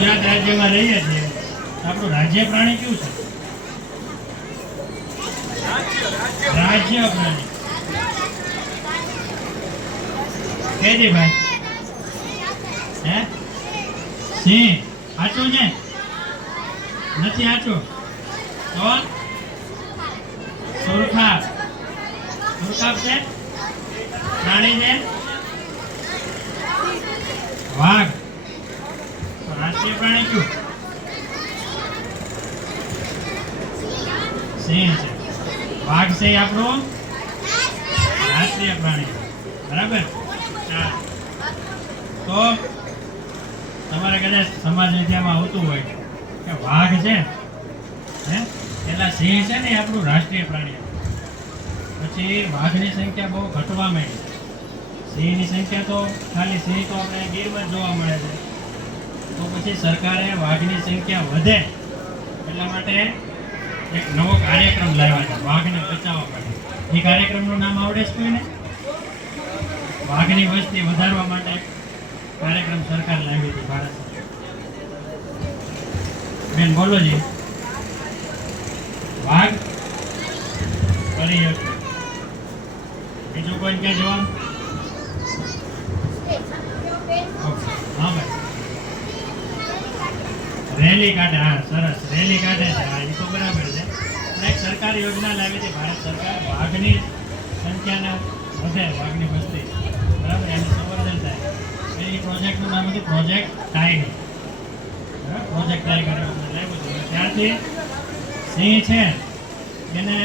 ગુજરાત રાજ્યમાં રહીએ છીએ, આપણું રાજ્ય પ્રાણી કયું છે? રાજ્ય પ્રાણી કેદી ભાઈ? હે સિંહ સાચું છે? નથી સાચું તો સુરખાબ. સુરખાબ છે પ્રાણી છે. વાઘ રાષ્ટ્રીય પ્રાણી કયું? સિંહ છે. વાઘ છે આપણું રાષ્ટ્રીય પ્રાણી, બરાબર. તો તમારે કદાચ સમાજ વિદ્યામાં આવતું હોય કે વાઘ છે હે પેલા સિંહ છે ને આપણું રાષ્ટ્રીય પ્રાણી, પછી વાઘની સંખ્યા બહુ ઘટવા માંડી. સિંહની સંખ્યા તો ખાલી સિંહ તો આપણે ગીરમાં જ જોવા મળે છે. તો પછી સરકારે વાઘની સંખ્યા વધે એટલા માટે એક નવો કાર્યક્રમ લાવ્યા છે વાઘને બચાવવા માટે. એ કાર્યક્રમનું નામ આવડે છે કોઈને? વાઘની વસ્તી વધારવા માટે કાર્યક્રમ સરકાર લાવી હતી ભારત. બેન બોલો જી. વાઘ કરી શકે. બીજું કોઈ ક્યાં જવાબ? હા ભાઈ રેલી કાઢે. હા સરસ રેલી કાઢે છે. હા એ તો બરાબર છે. એક સરકાર યોજના લાવી હતી ભારત સરકાર, વાઘની સંખ્યાને વધે, વાઘની વસ્તી બરાબર એનું સંવર્ધન થાય. એ પ્રોજેક્ટનું નામ હતું પ્રોજેક્ટ ટાઈગર. પ્રોજેક્ટ ટાઈગર લાવ્યું હતું. ત્યારથી સિંહ છે એને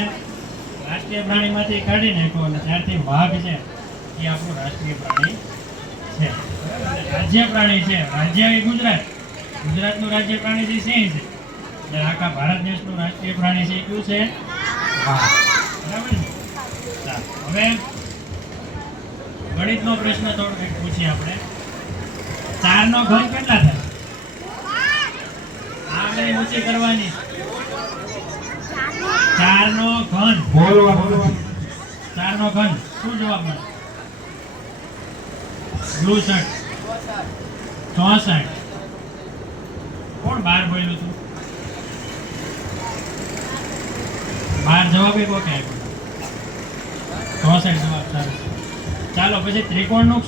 રાષ્ટ્રીય પ્રાણીમાંથી કાઢી નાખ્યો અને ત્યારથી વાઘ છે એ આપણું રાષ્ટ્રીય પ્રાણી છે. રાજ્ય પ્રાણી છે. રાજ્ય એ ગુજરાત. ગુજરાતનું રાજ્ય પ્રાણી જે સિંહ છે. એટલે આખા ભારત દેશનું રાષ્ટ્રીય પ્રાણી છે કયું છે? વાઘ. બરાબર ને? હવે ગણિતનો પ્રશ્ન થોડો કંઈક પૂછીએ આપણે. 4 નો ઘન કેટલા થાય? આંગળી ઊંચી કરવાની. 4 નો ઘન બોલવાનું. 4 નો ઘન શું જવાબ મળે? 62. 64. કોણ 12 બોલ્યું હતું? 12 જવાબ એ કોકે આપ્યો? 64 જવાબ. ચાલો પછી ત્રિકોણનું